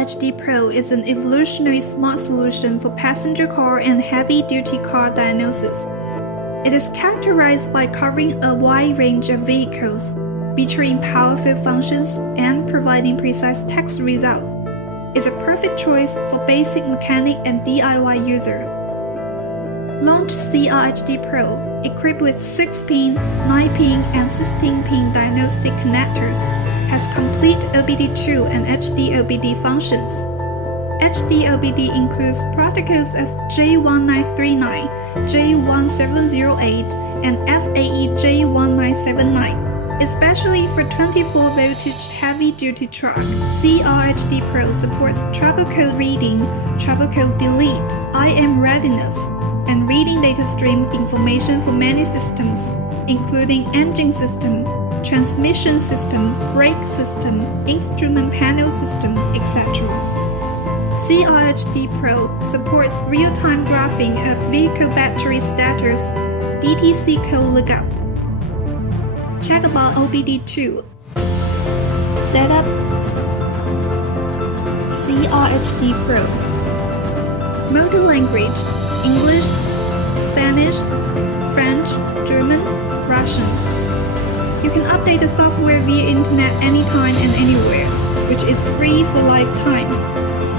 HOBD Pro is an evolutionary smart solution for passenger car and heavy-duty car diagnosis. It is characterized by covering a wide range of vehicles, featuring powerful functions and providing precise text results. It's a perfect choice for basic mechanic and DIY user. Launch HOBD Pro, equipped with 6-pin, 9-pin, and 16-pin diagnostic connectors, has complete OBD2 and HD OBD functions. HD OBD includes protocols of J1979, J1708, and SAE J1979. Especially for 24-voltage heavy-duty truck, HOBD Pro supports trouble code reading, trouble code delete, IM readiness, and reading data stream information for many systems, including engine system, transmission system, brake system, instrument panel system, etc. HOBD Pro supports real-time graphing of vehicle battery status, DTC code lookup. Check about OBD2. Setup HOBD Pro. Multi-language: English, Spanish, French, German, Russian. You can update the software via internet anytime and anywhere, which is free for lifetime.